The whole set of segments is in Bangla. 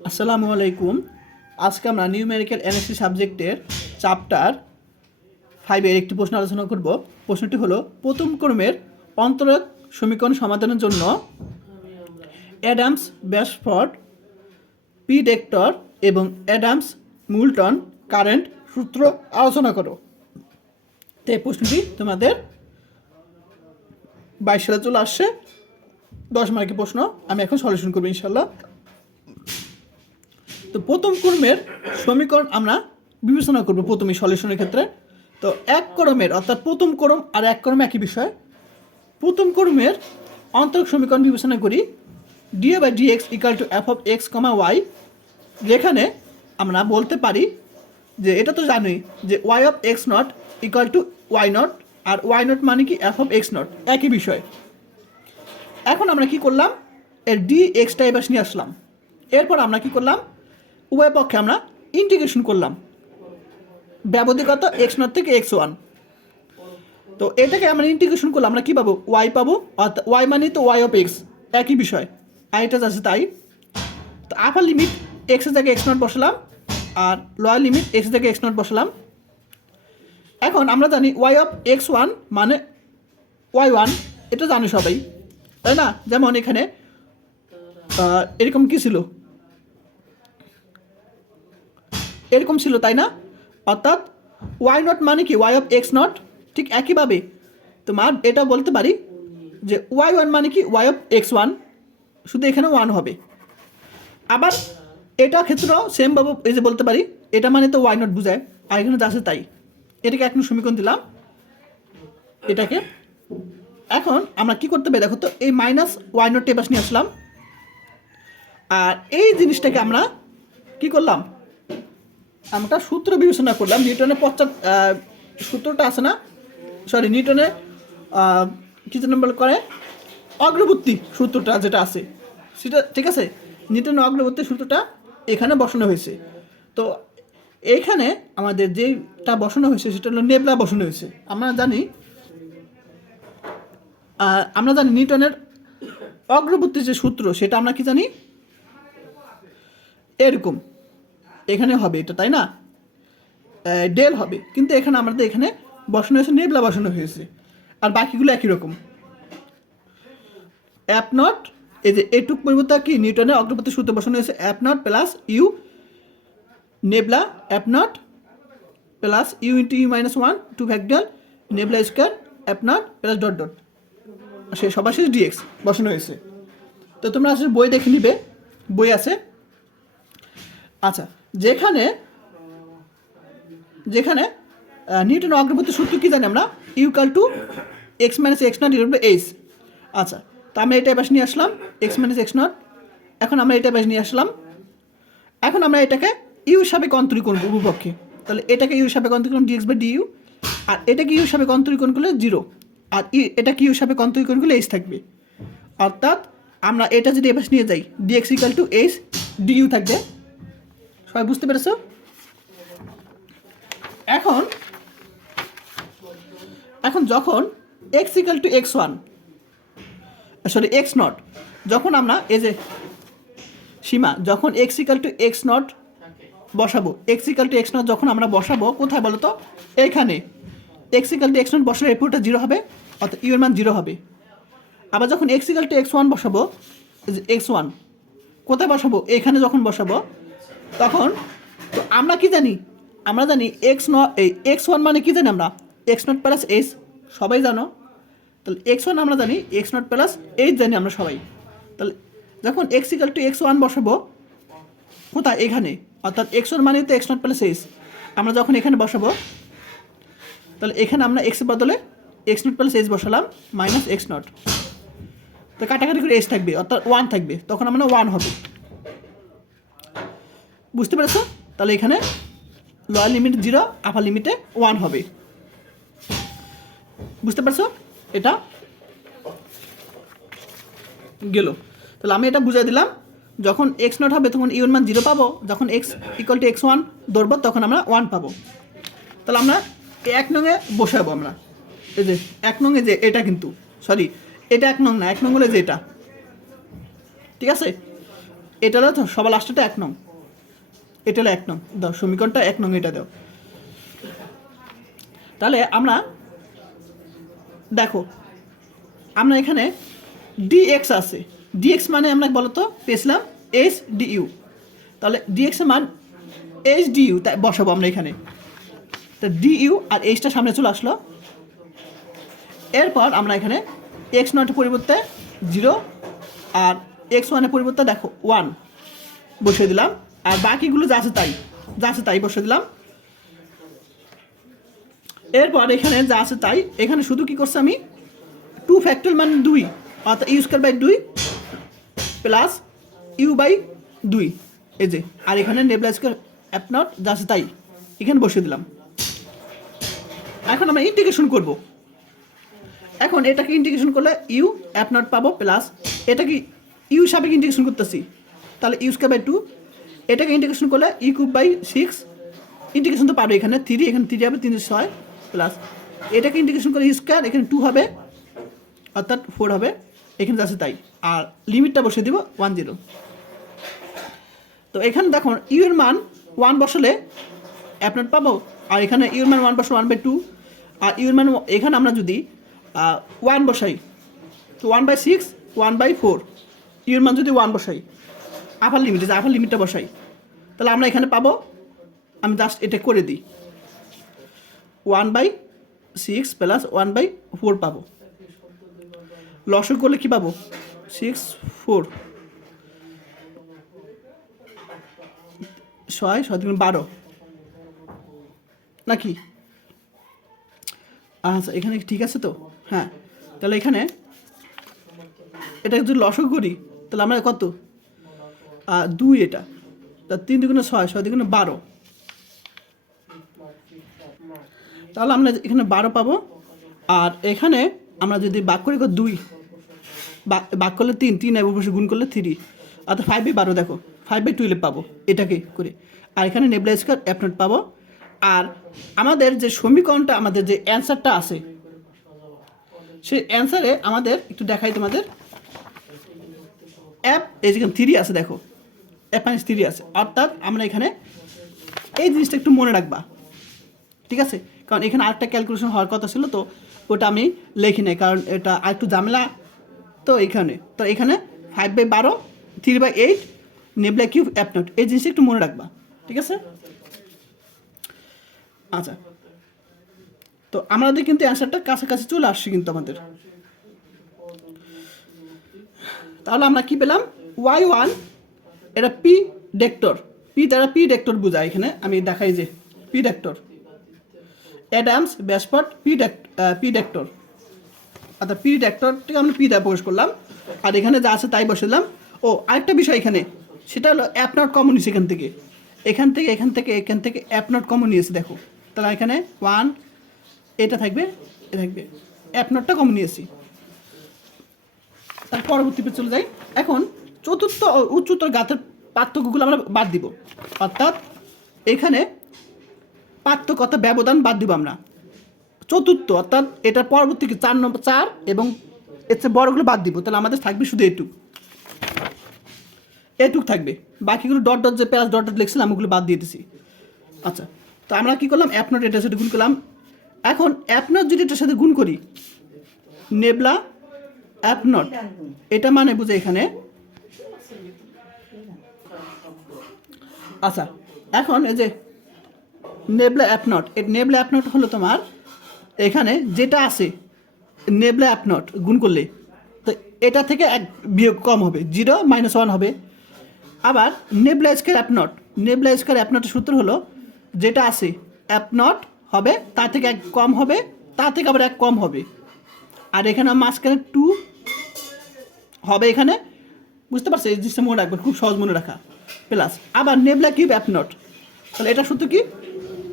আসসালামু আলাইকুম। আজকে আমরা নিউমেরিক্যাল এনএসসি সাবজেক্টের চ্যাপ্টার ফাইভের একটি প্রশ্ন আলোচনা করব। প্রশ্নটি হলো, প্রথম ক্রমের অন্তরক সমীকরণ সমাধানের জন্য অ্যাডামস, ব্যাসফোর্ড, পি ডেক্টর এবং অ্যাডামস, মুলটন কারেন্ট সূত্র আলোচনা করো। তো এই প্রশ্নটি তোমাদের বাইশ সালে চলে আসছে। দশ মার্কের প্রশ্ন, আমি এখন সলিউশন করব ইনশাল্লাহ। তো প্রথম ক্রমের সমীকরণ আমরা বিবেচনা করব প্রথমে সলিউশনের ক্ষেত্রে। তো এক ক্রমের, অর্থাৎ প্রথম ক্রম আর এক ক্রম একই বিষয়। প্রথম ক্রমের অন্তরক সমীকরণ বিবেচনা করি। Dy by d x equal to f of x comma y যেখানে আমরা বলতে পারি যে এটা তো জানোই যে y of x naught equal to y naught R y not মানে কি এফ অফ এক্স নট একই বিষয়। এখন আমরা কি করলাম? এর ডি এক্সটা এবার নিয়ে আসলাম। এরপর আমরা কি করলাম? উভয় পক্ষে আমরা ইন্টিগ্রেশন করলাম। ব্যবধিগত এক্স নট থেকে এক্স ওয়ান তো এটাকে আমরা ইন্টিগ্রেশন করলাম আমরা কী পাবো? ওয়াই পাবো, অর্থাৎ ওয়াই মানে তো ওয়াই অফ এক্স একই বিষয়। আর এটা আছে তাই। তো আপার লিমিট এক্সের জায়গায় এক্স নট বসালাম, আর লোয়ার লিমিট এক্স জায়গায় এক্স নট বসালাম। এখন আমরা জানি ওয়াই অফ এক্স ওয়ান মানে ওয়াই ওয়ান এটা জানি সবাই, তাই না? যেমন এখানে এরকম কী ছিল? এরকম ছিল, তাই না? অর্থাৎ ওয়াই নট মানে কি? ওয়াই অফ এক্স নট ঠিক একইভাবে তোমার এটা বলতে পারি যে ওয়াই ওয়ান মানে কি? ওয়াই অফ এক্স ওয়ান শুধু এখানে ওয়ান হবে। আবার এটা ক্ষেত্রেও সেমভাবে এই যে বলতে পারি, এটা মানে তো ওয়াই নট বোঝায়, আর এখানে যা আছে তাই। এটাকে এখন সমীকরণ দিলাম। এটাকে। এখন আমরা কি করতে পারি দেখো তো, এই মাইনাস ওয়াই নট টেবাস নিয়ে আসলাম। আর এই জিনিসটাকে আমরা কি করলাম? আমরা সূত্র বিবেচনা করলাম নিউটনের পশ্চাৎ সূত্রটা আছে না? সরি নিউটনের আহ, কি যেন বলে করে? অগ্রবর্তী সূত্রটা যেটা আছে। সেটা ঠিক আছে? নিউটনের অগ্রবর্তী সূত্রটা এখানে বসানো হয়েছে। তো এইখানে আমাদের যেটা বসানো হয়েছে সেটা হলো নেবলা বসানো হয়েছে। আমরা জানি আমরা জানি নিউটনের অগ্রবর্তী যে সূত্র সেটা আমরা কি জানি? এরকম। এখানে হবে এটা, তাই না? ডেল হবে। কিন্তু এখানে আমাদের এখানে বসানো হয়েছে, নেবলা বসানো হয়েছে। আর বাকিগুলো একই রকম। অ্যাপ নট এই যে এটুক পরিবর্তে কি? নিউটনের অগ্রবর্তী সূত্র বসানো হয়েছে f naught plus u nabla f naught plus u into u minus one two factor nabla square f naught plus dot dot সে সবার শেষ ডিএক্স বসানো হয়েছে। তো তোমরা আসলে বই দেখে নিবে। বই আছে। আচ্ছা যেখানে যেখানে নিউটন অগ্রবর্তী সূত্র কি জানি আমরা? Equal to x minus x naught equal to h আচ্ছা তো আমরা এটা পাশে নিয়ে আসলাম এক্স মাইনাস এক্স নট এখন আমরা এটা পাশে নিয়ে আসলাম। এখন আমরা এটাকে ইউ হিসাবে অন্তরীকরণ করব পক্ষে তাহলে এটাকে ইউ হিসাবে অন্তরীকরণ d x by d u আর এটাকে ইউ হিসাবে অন্তরীকরণ করলে জিরো আর ই, এটাকে ইউ হিসাবে অন্তরীকরণ করলে এইচ থাকবে। অর্থাৎ আমরা এটা যদি এপাশে নিয়ে যাই dx equal to h du থাকবে। সবাই বুঝতে পেরেছ? এখন এখন যখন x equal to x one sorry x naught যখন আমরা এই যে সীমা, যখন x equal to x naught বসাবো x equal to x naught যখন আমরা বসাবো, কোথায় বলো তো এইখানে। X equal to x naught বসালে এই পুরোটা জিরো হবে, অর্থাৎ ইউ মান জিরো হবে। আবার যখন x equal to x one বসাবো এক্স ওয়ান কোথায় বসাবো? এখানে যখন বসাবো তখন, তো আমরা কি জানি? আমরা জানি এক্স ন এই এক্স ওয়ান মানে কি জানি আমরা? এক্স নট প্লাস এইচ সবাই জানো? তাহলে এক্স ওয়ান আমরা জানি এক্স নট প্লাস এইচ জানি আমরা সবাই। তাহলে যখন x equal to x one বসাবো, কোথায়? এখানে। অর্থাৎ এক্স ওয়ান মানে তো এক্স নট প্লাস এইচ আমরা যখন এখানে বসাবো, তাহলে এখানে আমরা এক্সের বদলে এক্স নট প্লাস এইচ বসালাম মাইনাস এক্স নট তো কাটাকাটি করে এইচ থাকবে, অর্থাৎ ওয়ান থাকবে। তখন আমরা ওয়ান হবে। বুঝতে পেরেছ? তাহলে এখানে লোয়ার লিমিট জিরো আপার লিমিটে ওয়ান হবে। বুঝতে পারছ? এটা গেল। তাহলে আমি এটা বুঝাই দিলাম, যখন এক্স নট হবে তখন ইউন মান জিরো পাবো, যখন x equal to x one ধরবো, তখন আমরা ওয়ান পাবো। তাহলে আমরা এক নঙে বসাবো আমরা। এই যে, এক নঙে যে এটা কিন্তু সরি এটা এক নং না, এক নং হলে যে এটা। ঠিক আছে? এটা হলো সবার লাস্টটা এক নং। এটা এক নং, দাও, সমীকরণটা এক নং, এটা দাও। তাহলে আমরা, দেখো, আমরা এখানে ডিএক্স আছে। ডিএক্স মানে আমরা বলতো, পেয়েছিলাম এস ডিইউ তাহলে ডিএক্স মান এইচ ডিইউ তাই বসাবো আমরা এখানে। তো ডিইউ আর এইচটা সামনে চলে আসলো। এরপর আমরা এখানে এক্স নটের পরিবর্তে জিরো আর এক্স ওয়ানের পরিবর্তে দেখো ওয়ান বসিয়ে দিলাম। আর বাকিগুলো যাচ্ছে তাই যাচ্ছে তাই বসে দিলাম। এরপর এখানে যা আছে তাই, এখানে শুধু কি করছে আমি? টু ফ্যাক্টর মানে দুই, অর্থাৎ ইউ স্কোয়ার বাই দুই প্লাস ইউ বাই দুই। এই যে, আর এখানে নেবলা স্কোয়ার অ্যাপ নট যা আছে তাই, এখানে বসিয়ে দিলাম। এখন আমরা ইন্টিগ্রেশন করব। এখন এটাকে ইন্টিগ্রেশন করলে ইউ অ্যাপ নট পাবো প্লাস এটাকে ইউ সাপেক্ষে ইন্টিগ্রেশন করতেছি। তাহলে ইউ স্কোয়ার বাই টু এটাকে ইন্টিগ্রেশন করলে ই বাই সিক্স ইন্টিগ্রেশন তো পারবে এখানে থ্রি এখানে থ্রি হবে তিনশো ছয় প্লাস এটাকে ইন্টিগ্রেশন করে ইউ স্কোয়ার এখানে টু হবে, অর্থাৎ ফোর হবে, এখানে যাচ্ছে তাই। আর লিমিটটা বসিয়ে দিব ওয়ান জিরো তো এখানে দেখুন ইউ এর মান ওয়ান বসালে অ্যাপনেট পাবো। আর এখানে ইউ মান ওয়ান বসে ওয়ান বাই টু আর ইউ এর মান এখানে আমরা যদি ওয়ান বসাই, তো one by six one by four u মান যদি ওয়ান বসাই আপার লিমিট যে আপার লিমিটটা বসাই। তাহলে আমরা এখানে পাবো, আমি জাস্ট এটা করে দিই। One by six plus one by four পাবো। লসক করলে কী পাবো? সিক্স ফোর ছয় ছয় তিন বারো। নাকি? আচ্ছা এখানে ঠিক আছে তো? হ্যাঁ তাহলে এখানে এটা যদি লসক করি, তাহলে আমরা কত? দুই এটা। তা তিন দুগুণে ছয় ছয় দুগুণে বারো। তাহলে আমরা এখানে বারো পাবো। আর এখানে আমরা যদি বাক করি দুই বাক করলে তিন তিন এবং বসে গুণ করলে থ্রি। অর্থাৎ ফাইভ বাই বারো দেখো ফাইভ বাই টুয়েলভ পাবো এটাকে করে। আর এখানে নেবলা স্কোয়ার অ্যাপনেট পাবো। আর আমাদের যে সমীকরণটা, আমাদের যে অ্যান্সারটা আছে, সেই অ্যান্সারে আমাদের একটু দেখাই তোমাদের। অ্যাপ এই যেখানে থ্রি আছে দেখো। অ্যাপ মাইনাস থ্রি আছে। অর্থাৎ আমরা এখানে এই জিনিসটা একটু মনে রাখবা। ঠিক আছে? কারণ এখানে আরেকটা ক্যালকুলেশন হওয়ার কথা ছিল, তো ওটা আমি লিখি নাই, কারণ এটা আরেকটু ঝামেলা। তো এখানে তো এখানে ফাইভ বাই বারো three by eight nabla cube f naught এই জিনিসটা একটু মনে রাখবা। ঠিক আছে? আচ্ছা। তো আমাদের কিন্তু অ্যান্সারটা কাছাকাছি চলে আসছে কিন্তু আমাদের। তাহলে আমরা কি পেলাম? ওয়াই ওয়ান এটা পি ডেক্টর। পি দ্বারা পি ডেক্টর বোঝায় এখানে। আমি দেখাই যে predictor. Adams, Bashforth, p predictor. অর্থাৎ পি ডেক্টরটিকে আমরা পি দ্বারা প্রকাশ করলাম। আর এখানে যা আছে তাই বসে দিলাম ও, আরেকটা বিষয় এখানে। সেটা হলো অ্যাপ নট কমন এখান থেকে। এখান থেকে এখান থেকে এখান থেকে অ্যাপ নট কমন নিয়েছে দেখো। তাহলে এখানে ওয়ান, এটা থাকবে এটা থাকবে। অ্যাপ নটটা কমন নিয়েছি তার পরবর্তী চলে যাই। এখন চতুর্থ উচ্চতর গাতের পার্থক্যগুলো আমরা বাদ দিব। অর্থাৎ এখানে পার্থক্যতা ব্যবধান বাদ দিব আমরা। চতুর্থ, অর্থাৎ এটা পরবর্তী চার নম্বর, চার এবং এর চেয়ে বড়গুলো বাদ দিব। তাহলে আমাদের থাকবে শুধু এটুক। এটুক থাকবে। বাকিগুলো ডট ডট যে প্লাস ডট ডট লিখছিলাম ওগুলো বাদ দিয়ে দিছি। আচ্ছা তো আমরা কী করলাম? অ্যাপ নোট এটার সাথে গুণ করলাম। এখন অ্যাপ নোট যদি এটার সাথে গুণ করি নেবলা অ্যাপনট এটা মানে বুঝে এখানে আচ্ছা এখন এই যে নেবলা অ্যাপ নট এই নেবলা অ্যাপ নট হলো তোমার এখানে যেটা আছে, নেবলা অ্যাপ নট গুণ করলে, তো এটা থেকে এক বিয়োগ কম হবে, জিরো মাইনাস ওয়ান হবে। আবার nabla square f naught nabla square f নটের সূত্র হলো যেটা আছে অ্যাপ নট হবে, তা থেকে এক কম হবে, তা থেকে আবার এক কম হবে। আর এখানে মাঝখানে টু হবে এখানে, বুঝতে পারছ? এই জিনিসটা মনে রাখবেন খুব সহজ মনে রাখা। প্লাস। আবার নেবলা কিউব অ্যাপ নট। তাহলে এটা সূত্র কি?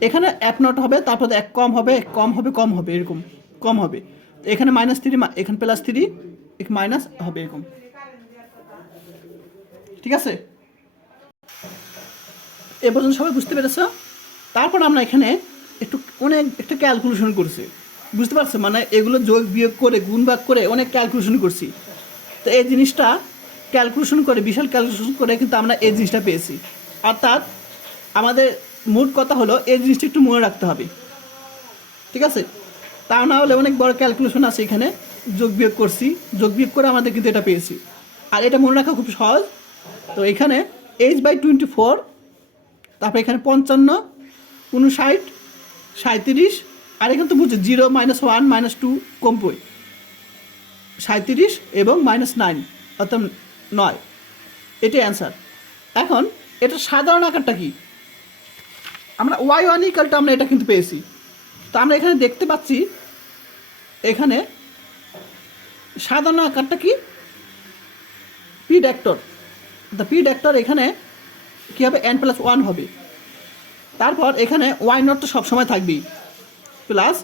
এখানে অ্যাপ নট হবে, তারপর এক কম হবে কম হবে কম হবে, এরকম, কম হবে। এখানে মাইনাস থ্রি এখানে প্লাস থ্রি মাইনাস হবে, এরকম। ঠিক আছে? এ পর্যন্ত সবাই বুঝতে পেরেছ? তারপর আমরা এখানে একটু, অনেক একটা ক্যালকুলেশন করছি। বুঝতে পারছ? মানে এগুলো যোগ বিয়োগ করে, গুণ ভাগ করে অনেক ক্যালকুলেশন করছি। তো এই জিনিসটা ক্যালকুলেশন করে, বিশাল ক্যালকুলেশন করে কিন্তু আমরা এই জিনিসটা পেয়েছি। অর্থাৎ আমাদের মোট কথা হলো এই জিনিসটা একটু মনে রাখতে হবে। ঠিক আছে? তা না হলে অনেক বড় ক্যালকুলেশন আছে এখানে, যোগ বিয়োগ করছি। যোগ বিয়োগ করে আমাদের কিন্তু এটা পেয়েছি। আর এটা মনে রাখা খুব সহজ। তো এখানে এইচ বাই টোয়েন্টি ফোর তারপরে এখানে পঞ্চান্ন, উনষাট সাঁত্রিশ আর এখানে তো বুঝছ zero minus one minus two কমপই। সাঁত্রিশ এবং মাইনাস নাইন অর্থাৎ নয়। এটাই অ্যান্সার এখন, এটা সাধারণ আকারটা কি? আমরা ওয়াই ওয়ান ইকালটা আমরা এটা কিন্তু পেয়েছি। তো আমরা এখানে দেখতে পাচ্ছি, এখানে সাধারণ আকারটা কি? Predictor the predictor এখানে কী হবে? এন প্লাস ওয়ান হবে। তারপর এখানে ওয়াই নট তো সবসময় থাকবেই। Plus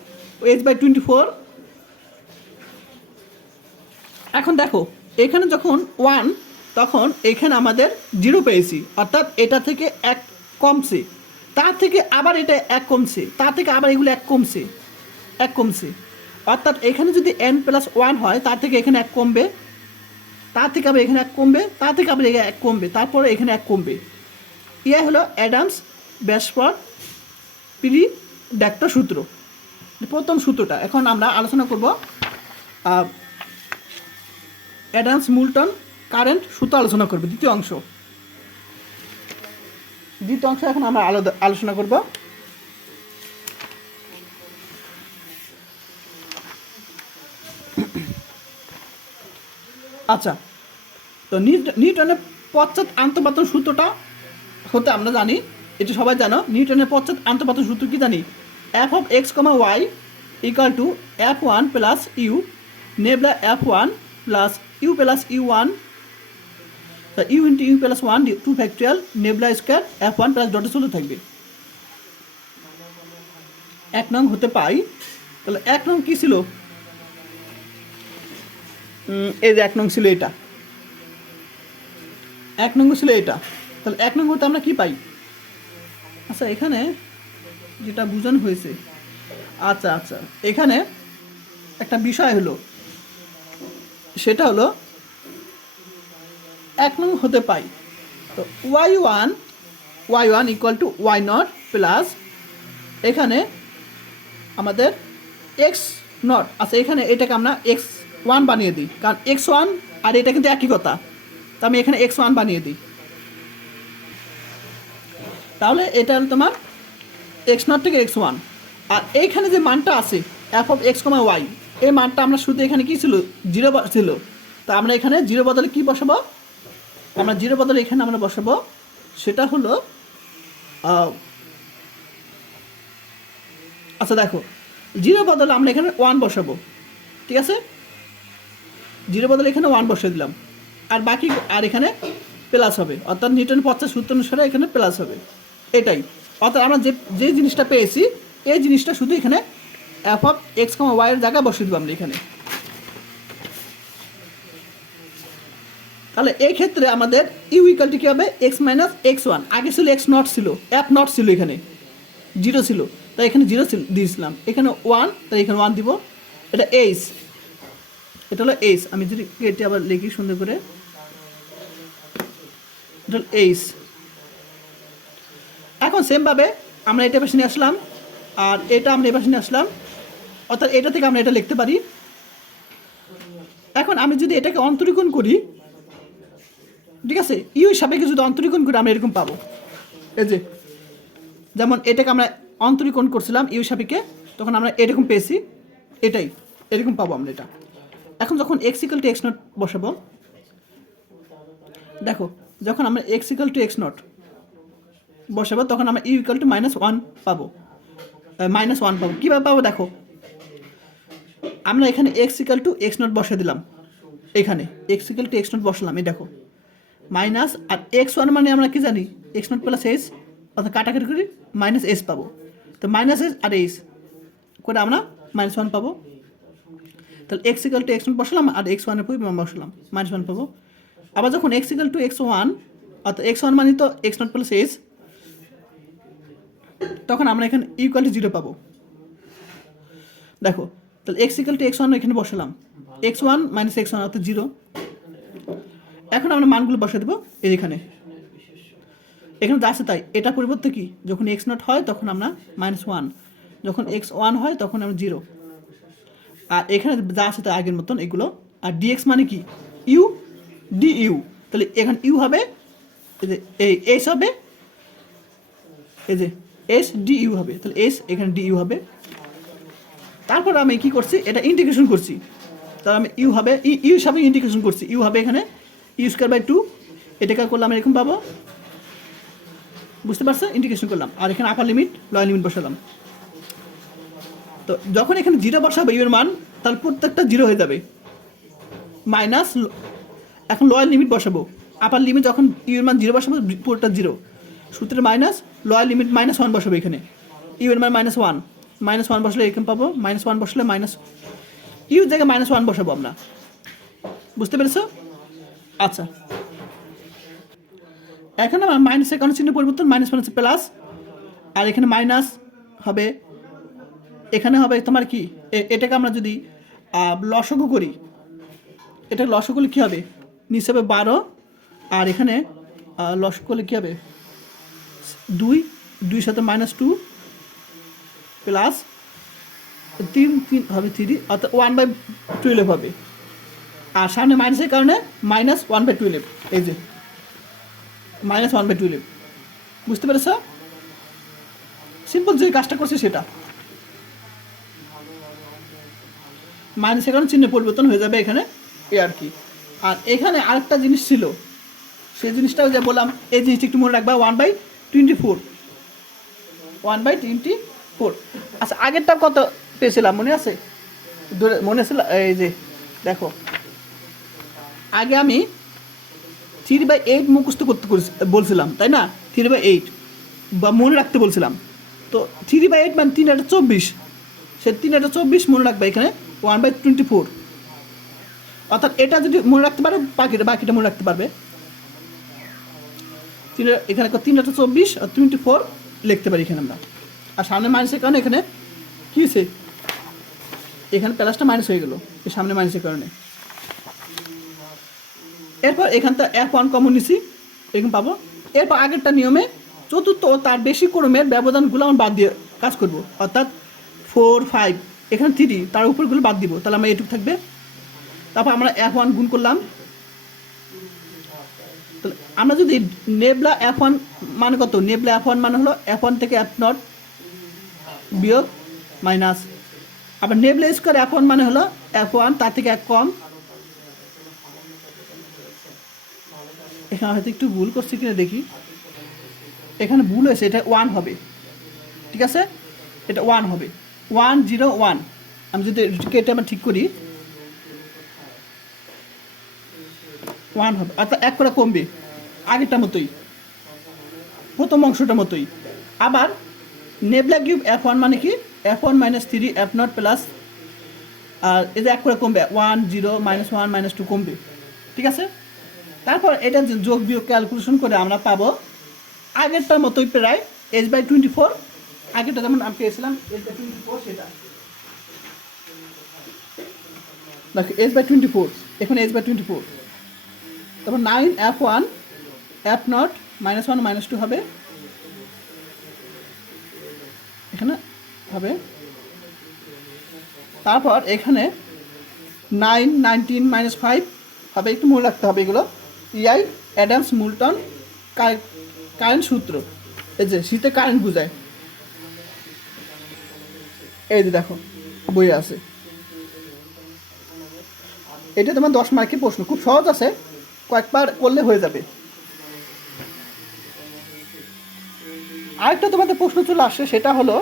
h by twenty four এখন দেখো এখানে যখন ওয়ান তখন এখানে আমাদের জিরো পেয়েছি। অর্থাৎ এটা থেকে এক কমছে। তার থেকে আবার এটা এক কমছে। তার থেকে আবার এগুলো এক কমছে। এক কমছে। অর্থাৎ এখানে যদি এন প্লাস ওয়ান হয়, তার থেকে এখানে এক কমবে। তার থেকে আবার এখানে এক কমবে। তার থেকে আবার এখানে এক কমবে। তারপরে এখানে এক কমবে। ইয়ে হলো অ্যাডামস ব্যাসফর প্রি ড্যাক্টর সূত্র। প্রথম সূত্রটা। এখন আমরা আলোচনা করব আহ, অ্যাডামস মুলটন কারেন্ট সূত্র আলোচনা করবে দ্বিতীয় অংশ। দ্বিতীয় অংশ এখন আমরা আলাদা আলোচনা করব। আচ্ছা তো নিউট- নিউটনের পশ্চাৎ আন্তপাতন সূত্রটা হতে আমরা জানি এটা সবাই জানো নিউটনের পশ্চাৎ আন্তপাতন সূত্র কি জানি? F of x comma y equal to f one plus u nabla f one plus u plus u one u into u plus one two factorial nabla square f one plus ডটে চলে থাকবে। এক নং হতে পাই। তাহলে এক নং কী ছিল? এই যে এক নং ছিল এটা। এক নং ছিল এটা। তাহলে এক নং হতে আমরা কি পাই? আচ্ছা এখানে যেটা বোঝানো হয়েছে। আচ্ছা আচ্ছা এখানে একটা বিষয় হলো। সেটা হলো এক নং হতে পাই। তো y one y one equal to y naught plus এখানে আমাদের এক্স নট আচ্ছা এখানে এটাকে আমরা এক্স ওয়ান বানিয়ে দিই। কারণ এক্স ওয়ান আর এটা কিন্তু একই কথা। তো আমি এখানে এক্স ওয়ান বানিয়ে দিই। তাহলে এটা হলো তোমার এক্স নট থেকে এক্স ওয়ান। আর এইখানে যে মানটা আছে f of x comma y এই মানটা আমরা শুধু এখানে কি ছিল? জিরো ছিল। তা আমরা এখানে জিরো বদলে কি বসাবো? আমরা জিরো বদলে এখানে আমরা বসাবো। সেটা হলো আচ্ছা দেখো, জিরো বদলে আমরা এখানে ওয়ান বসাবো। ঠিক আছে? জিরো বদলে এখানে ওয়ান বসিয়ে দিলাম। আর বাকি, আর এখানে প্লাস হবে। অর্থাৎ নিউটন পঞ্চাশ সূত্র অনুসারে এখানে প্লাস হবে। এটাই। অর্থাৎ আমরা যে যে জিনিসটা পেয়েছি, এই জিনিসটা শুধু এখানে এফ অফ এক্স কমা ওয়াইয়ের জায়গায় বসিয়ে দেবো আমরা এখানে। তাহলে এই ক্ষেত্রে আমাদের ইউ ইকালটি কী হবে? এক্স মাইনাস এক্স ওয়ান আগে ছিল এক্স নট ছিল। এফ নট ছিল এখানে। জিরো ছিল। তাই এখানে জিরো দিয়েছিলাম। এখানে ওয়ান তাই এখানে ওয়ান দিব। এটা এইচ এটা হলো এইচ আমি যদি এটি আবার লিখি সুন্দর করে। এটা হলো এইচ এখন সেমভাবে আমরা এটা পাশে নিয়ে আসলাম। আর এটা আমরা এ পাশে নিয়ে আসলাম। অর্থাৎ এটা থেকে আমরা এটা লিখতে পারি। এখন আমি যদি এটাকে অন্তরীকরণ করি, ঠিক আছে? ইউ সাপেক্ষে যদি অন্তরীকরণ করি, আমরা এরকম পাবো। এই যে, যেমন এটাকে আমরা অন্তরীকরণ করছিলাম ইউ সাপেক্ষে, তখন আমরা এরকম পেয়েছি, এটাই, এরকম পাবো আমরা এটা। এখন যখন x equal to x naught বসাবো, দেখো, যখন আমরা x equal to x naught বসাবো, তখন আমরা u equal to minus one পাবো। মাইনাস ওয়ান পাবো। কীভাবে পাবো দেখো? আমরা এখানে x equal to x naught বসে দিলাম। এখানে x equal to x naught বসালাম, এই দেখো। মাইনাস আর এক্স ওয়ান মানে আমরা কি জানি? এক্স নট প্লাস এস অর্থাৎ কাটাকাটি করি মাইনাস এস পাবো। তো মাইনাস এস আর এস করে আমরা মাইনাস ওয়ান পাবো। তাহলে x equal to x naught বসালাম আর এক্স ওয়ানের পরিমাণ বসালাম মাইনাস ওয়ান পাবো। আবার যখন x equal to x one অর্থাৎ এক্স ওয়ান মানে তো এক্স নট প্লাস এস তখন আমরা এখানে ইকুয়াল টু জিরো পাবো। দেখো তাহলে x equal to x one এখানে বসালাম। X one minus x one অর্থাৎ জিরো এখন আমরা মানগুলো বসে দেবো এই এখানে এখানে আছে তাই। এটা পরিবর্তে কি? যখন এক্স নট হয়, তখন আমরা মাইনাস ওয়ান যখন এক্স ওয়ান হয়, তখন আমরা জিরো আর এখানে যা আছে তাই আগের মতন এগুলো। আর ডিএক্স মানে কি? ইউ ডি ইউ তাহলে এখানে ইউ হবে, এই এস হবে, এই যে এস ডি ইউ হবে। তাহলে এস এখানে ডি ইউ হবে। তারপর আমি কি করছি? এটা ইন্টিগ্রেশন করছি। তাহলে আমি ইউ হবে, ই ইউ হিসাবে ইন্টিগ্রেশন করছি। ইউ হবে এখানে ইউ স্কোয়ার বাই টু এটাকে করলাম এরকম পাবো। বুঝতে পারছ ইন্টিগ্রেশন করলাম। আর এখানে আপার লিমিট লয়ার লিমিট বসালাম। তো যখন এখানে জিরো বসাবো ইউর মান, তাহলে প্রত্যেকটা জিরো হয়ে যাবে। মাইনাস এখন লয়ার লিমিট বসাবো। আপার লিমিট যখন ইউর মান জিরো বসাবো, পুরোটা জিরো সূত্রের minus lower limit minus one বসাবো এখানে। ইউর মান মাইনাস ওয়ান মাইনাস ওয়ান বসলে এখানে পাবো, মাইনাস ওয়ান বসলে মাইনাস ইউর জায়গায় মাইনাস ওয়ান বসাবো আমরা। বুঝতে পেরেছ? আচ্ছা। এখন আমার মাইনাসের কারণ চিহ্ন পরিবর্তন, মাইনাস মাইনাস প্লাস, আর এখানে মাইনাস হবে, এখানে হবে তোমার কি? এটাকে আমরা যদি লসগু করি এটা লসগু করলে কী হবে? নিচে হবে বারো, আর এখানে লসগু করলে কী হবে? দুই দুই সাথে মাইনাস টু প্লাস তিন তিন হবে থ্রি অর্থাৎ ওয়ান বাই টুয়েলভ হবে। আর সামনে মাইনাসের কারণে মাইনাস ওয়ান বাই টুয়েলভ এই যে মাইনাস ওয়ান বাই টুয়েলভ বুঝতে পেরেছ? সিম্পল যে কাজটা করছে সেটা। মাইনাসের কারণে চিহ্ন পরিবর্তন হয়ে যাবে এখানে এ আর কি। আর এখানে আরেকটা জিনিস ছিল, সেই জিনিসটাও যে বললাম, এই জিনিসটা একটু মনে রাখবা one by twenty four one by twenty four আচ্ছা আগেরটা কত পেয়েছিলাম? মনে আছে? মনে ছিল এই যে, দেখো। আগে আমি থ্রি বাই এইট মুখস্থ করতে বলছিলাম, তাই না? থ্রি বাই এইট বা মনে রাখতে বলছিলাম। তো থ্রি বাই এইট মানে তিন একটা চব্বিশ। সে তিন একটা চব্বিশ মনে রাখবে এখানে ওয়ান বাই টোয়েন্টি ফোর অর্থাৎ এটা যদি মনে রাখতে পারে, বাকিটা বাকিটা মনে রাখতে পারবে। তিন এখানে তিন একটা চব্বিশ আর টোয়েন্টি ফোর লিখতে পারি এখানে আমরা। আর সামনে মাইনাসের কারণে এখানে কী হয়েছে? এখানে প্লাসটা মাইনাস হয়ে গেল, এই সামনে মাইনাসের কারণে। এরপর এখানটা এফ ওয়ান কমন নিছি, এরকম পাবো। এরপর আগেরটা নিয়মে চতুর্থ ও তার বেশি ক্রমের ব্যবধানগুলো আমরা বাদ দিয়ে কাজ করব। অর্থাৎ ফোর ফাইভ এখানে থ্রি তার উপরগুলো বাদ দিব। তাহলে আমরা এটুকু থাকবে। তারপর আমরা এফ ওয়ান গুণ করলাম। আমরা যদি নেবলা এফ ওয়ান মানে কত? নেবলা এফ ওয়ান মানে হলো এফ ওয়ান থেকে এফ নট বিয়োগ মাইনাস। আবার নেবলা স্কোয়ার এফ ওয়ান মানে হলো এফ ওয়ান তার থেকে এক কম। এখানে হয়তো একটু ভুল করছি কিনা দেখি। এখানে ভুল হয়েছে, এটা ওয়ান হবে। ঠিক আছে? এটা ওয়ান হবে। ওয়ান জিরো ওয়ান আমি যদি এটা আমরা ঠিক করি। ওয়ান হবে। অর্থাৎ এক করে কমবে। আগেরটার মতোই। প্রথম অংশটার মতোই। আবার নেবলা কিউব এফ ওয়ান মানে কি? F one minus three f naught plus আর এটা এক করে কমবে one zero minus one minus two কমবে। ঠিক আছে? তারপর এটা যোগ বিয়োগ ক্যালকুলেশন করে আমরা পাবো আগেরটার মতোই প্রায় এইচ বাই টোয়েন্টি ফোর আগেরটা যেমন আমি পেয়েছিলাম এইচ বাই টোয়েন্টি ফোর সেটা। দেখো এইচ বাই টোয়েন্টি ফোর এখানে এইচ বাই টোয়েন্টি ফোর তারপর nine f one f naught minus one minus two হবে। এখানে হবে। তারপর এখানে নাইন নাইনটিন মাইনাস ফাইভ হবে, একটু মনে রাখতে হবে এগুলো। ইআই অ্যাডামস, মুলটন কারেন্ট সূত্র। এই যে, শীতে কারেন্ট বোঝায়। এই যে দেখো বই আছে। এটা তোমার দশ মার্কের প্রশ্ন। খুব সহজ আছে, কয়েকবার করলে হয়ে যাবে। আরেকটা তোমাদের প্রশ্ন চলে আসছে সেটা হলো,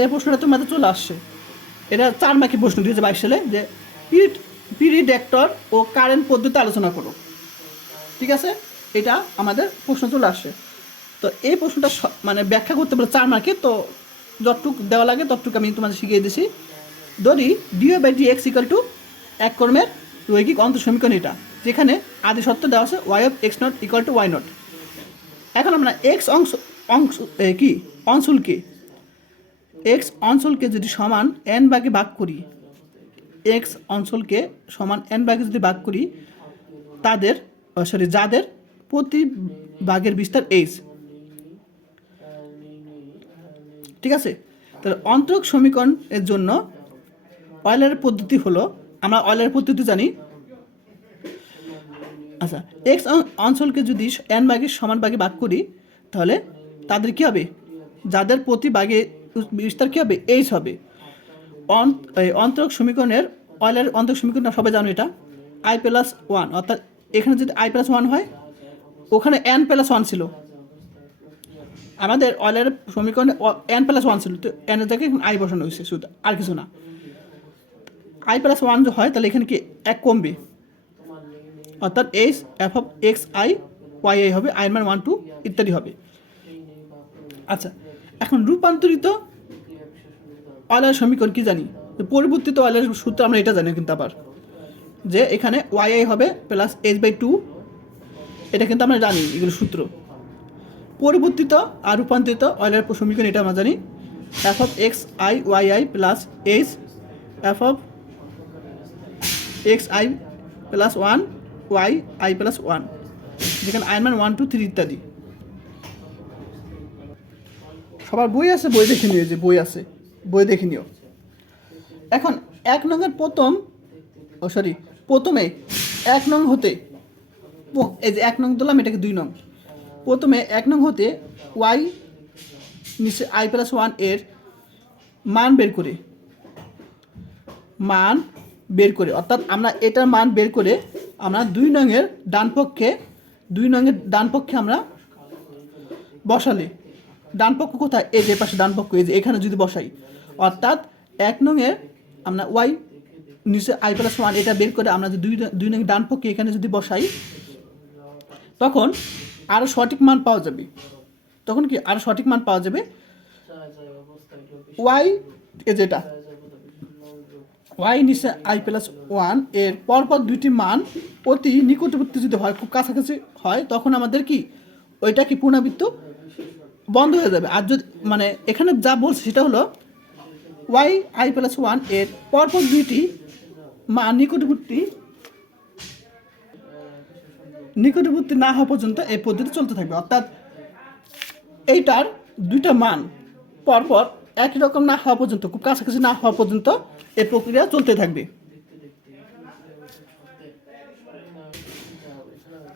এই প্রশ্নটা তোমাদের চলে আসছে এটা চার মার্কের প্রশ্ন দুই হাজার বাইশ সালে, যে পিরিড পিরিডেক্টর ও কারেন্ট পদ্ধতি আলোচনা করো। ঠিক আছে? এটা আমাদের প্রশ্ন চলে আসছে তো এই প্রশ্নটা মানে ব্যাখ্যা করতে পারে চার মার্কে তো যতটুক দেওয়া লাগে ততটুকু আমি তোমাদের শিখিয়ে দিছি। ধরি d y by d x equal to এক কর্মের রৈখিক অন্ত সমীকরণ এটা, যেখানে আদি সত্য দেওয়া আছে y of x naught equal to y naught এখন আমরা এক্স অংশ অংশ কি? অঞ্চলকে এক্স অঞ্চলকে যদি সমান এন ভাগে ভাগ করি এক্স অঞ্চলকে সমান এন ভাগে যদি ভাগ করি, তাদের সরি যাদের প্রতি ভাগের বিস্তার এইচ ঠিক আছে? তাহলে অন্তরক সমীকরণের জন্য অয়েলের পদ্ধতি হলো, আমরা অয়েলের পদ্ধতি জানি আচ্ছা এক্স অঞ্চলকে যদি এন ভাগে সমান ভাগে ভাগ করি, তাহলে তাদের কি হবে? যাদের প্রতি ভাগে বিস্তার কী হবে? এইচ হবে। অন্তরক সমীকরণের অয়েলের অন্তরক সমীকরণ সবাই জানো এটা। আই প্লাস ওয়ান অর্থাৎ এখানে যদি আই প্লাস ওয়ান হয়, ওখানে এন প্লাস ওয়ান ছিল। আমাদের অয়েলের সমীকরণে এন প্লাস ওয়ান ছিল, তো এনের জায়গায় এখন আই বসানো হয়েছে, শুধু আর কিছু না। আই প্লাস ওয়ান হয়, তাহলে এখানে কি এক কমবে? অর্থাৎ h f of x, i, y, i হবে আই মান ওয়ান, টু ইত্যাদি হবে। আচ্ছা এখন রূপান্তরিত অয়েলের সমীকরণ কি জানি? পরিবর্তিত অয়েলের সূত্র আমরা এটা জানি কিন্তু আবার, যে এখানে ওয়াই, আই হবে প্লাস এইচ বাই টু, এটা কিন্তু আমরা জানি এগুলো সূত্র। পরিবর্তিত আর রূপান্তরিত অয়েলের সমীকরণ এটা আমরা জানি, f of x, i, y, i plus h f of x, i plus one y, i plus one. যেখানে আই মান ওয়ান টু থ্রি ইত্যাদি। সবার বই আছে, বই দেখে নিও যে বই আছে, বই দেখে নিও। এখন, এক নংয়ের প্রথম, ও সরি প্রথমে এক নং হতে এই যে এক নং দিলাম এটাকে দুই নং। প্রথমে এক নং হতে ওয়াই, নিচে আই প্লাস ওয়ানের মান বের করে। মান বের করে, অর্থাৎ আমরা এটার মান বের করে আমরা দুই নংয়ের ডান পক্ষে, দুই নংয়ের ডান পক্ষে আমরা বসালে। ডান পক্ষ কোথায়? এই যে পাশে ডান পক্ষ, এই যে এখানে যদি বসাই। অর্থাৎ এক নংয়ের আমরা ওয়াই, নিচে আই প্লাস ওয়ান, এটা বের করে আমরা যদি দুই দুই নং ডান পক্ষে এখানে যদি বসাই, তখন আরও সঠিক মান পাওয়া যাবে। তখন কি আরও সঠিক মান পাওয়া যাবে? ওয়াই যেটা ওয়াই নিচে আই প্লাস ওয়ান, এর পরপর দুইটি মান অতি নিকটবর্তী যদি হয়, খুব কাছাকাছি হয়, তখন আমাদের কি, ওইটা কি পুনরাবৃত্ত বন্ধ হয়ে যাবে। আর যদি মানে এখানে যা বলছে সেটা হলো, ওয়াই, আই প্লাস ওয়ান, এর পরপর দুইটি মান নিকটবর্তী নিকটবর্তী না হওয়া পর্যন্ত এই পদ্ধতি চলতে থাকবে। অর্থাৎ এইটার দুইটা মান পরপর একই রকম না হওয়া পর্যন্ত, খুব কাছাকাছি না হওয়া পর্যন্ত এই প্রক্রিয়া চলতে থাকবে।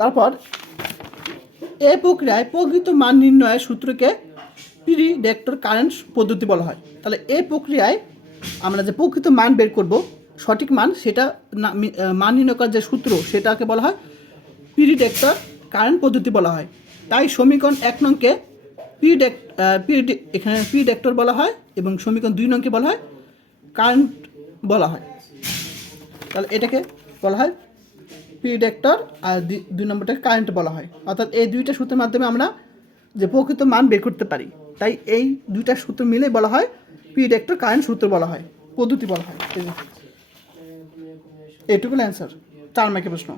তারপর এই প্রক্রিয়ায় প্রকৃত মান নির্ণয়ের সূত্রকে প্রিডেক্টর কারেন্ট পদ্ধতি বলা হয়। তাহলে এই প্রক্রিয়ায় আমরা যে প্রকৃত মান বের করব, সঠিক মান সেটা মান নির্ণয় করার যে সূত্র সেটাকে বলা হয় প্রিডেক্টর কারেন্ট পদ্ধতি বলা হয়। তাই সমীকরণ এক নংকে প্রিডেক প্রিডে এখানে প্রিডেক্টর বলা হয় এবং সমীকরণ দুই নংকে বলা হয় কারেন্ট বলা হয়। তাহলে এটাকে বলা হয় প্রিডেক্টর আর দুই নম্বরটাকে কারেন্ট বলা হয়। অর্থাৎ এই দুইটা সূত্রের মাধ্যমে আমরা যে প্রকৃত মান বের করতে পারি, তাই এই দুইটা সূত্র মিলে বলা হয় প্রিডেক্টর কারেন্ট সূত্র বলা হয়, পদ্ধতি বলা হয়। এইটুকু অ্যান্সার চার মাইকে প্রশ্ন।